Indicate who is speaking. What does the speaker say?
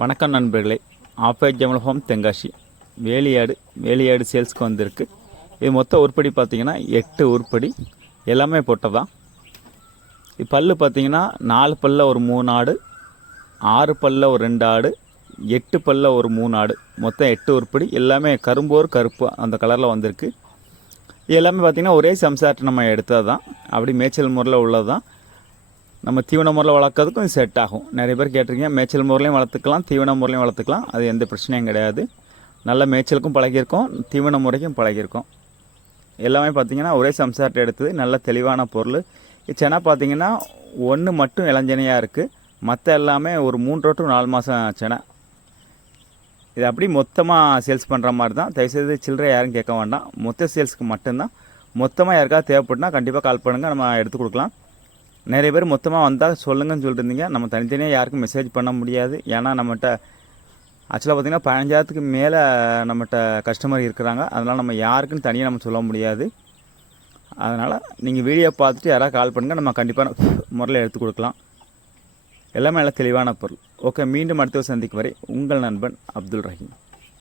Speaker 1: வணக்கம் நண்பர்களே. ஆஃபே ஜமல் ஹோம் தென்காசி. வேலியாடு வேலியாடு சேல்ஸ்க்கு வந்திருக்கு. இது மொத்த உருப்படி பார்த்தீங்கன்னா எட்டு உருப்படி. எல்லாமே போட்டதான் இது பல்லு பார்த்தீங்கன்னா நாலு பல்ல ஒரு மூணு ஆடு ஆறு பல்ல ஒரு ரெண்டு ஆடு எட்டு பல்ல ஒரு மூணு ஆடு. மொத்தம் எட்டு உருப்படி. எல்லாமே கரும்போர் கருப்பு அந்த கலரில் வந்திருக்கு. எல்லாமே பார்த்திங்கன்னா ஒரே சம்சாரத்தை நம்ம எடுத்தது? தான் அப்படி மேய்ச்சல் முறையில் உள்ளது? தான் நம்ம தீவன முறையில் வளர்க்கறதுக்கும் இது செட் ஆகும். நிறைய பேர் கேட்டிருக்கீங்க மேய்ச்சல் முறையிலையும் வளர்த்துக்கலாம் தீவன முறையிலையும் வளர்த்துக்கலாம். அது எந்த பிரச்சனையும் கிடையாது. நல்ல மேய்ச்சலுக்கும் பழகியிருக்கோம் தீவன முறைக்கும் பழகியிருக்கோம். எல்லாமே பார்த்தீங்கன்னா ஒரே சம்சார்ட்டை எடுத்தது நல்ல தெளிவான பொருள். இது சென்னா பார்த்தீங்கன்னா ஒன்று மட்டும் இளஞ்சனையாக இருக்குது மற்ற எல்லாமே ஒரு மூன்று டு நாலு மாதம் செனை இது அப்படி மொத்தமாக சேல்ஸ் பண்ணுற மாதிரி தான். தயவுசெய்து சில்லறை யாரும் கேட்க வேண்டாம். மொத்த சேல்ஸ்க்கு மட்டும்தான். மொத்தமாக யாருக்காவது தேவைப்பட்டுனா கண்டிப்பாக கால் பண்ணுங்கள் நம்ம எடுத்து கொடுக்கலாம். நிறைய பேர் மொத்தமாக வந்தால் சொல்லுங்கன்னு சொல்லிருந்தீங்க. நம்ம தனித்தனியாக யாருக்கும் மெசேஜ் பண்ண முடியாது. ஏன்னா நம்மகிட்ட ஆக்சுவலாக பார்த்தீங்கன்னா பதினஞ்சாயிரத்துக்கு மேலே நம்மகிட்ட கஸ்டமர் இருக்கிறாங்க. அதனால் நம்ம யாருக்குன்னு தனியாக நம்ம சொல்ல முடியாது. அதனால் நீங்கள் வீடியோ பார்த்துட்டு யாராவது கால் பண்ணுங்கள் நம்ம கண்டிப்பாக முறையில் எடுத்து கொடுக்கலாம். எல்லாமே நல்ல தெளிவான பொருள். ஓகே மீண்டும் அடுத்த சந்திக்கும் வரை உங்கள் நண்பன் அப்துல் ரஹீம்.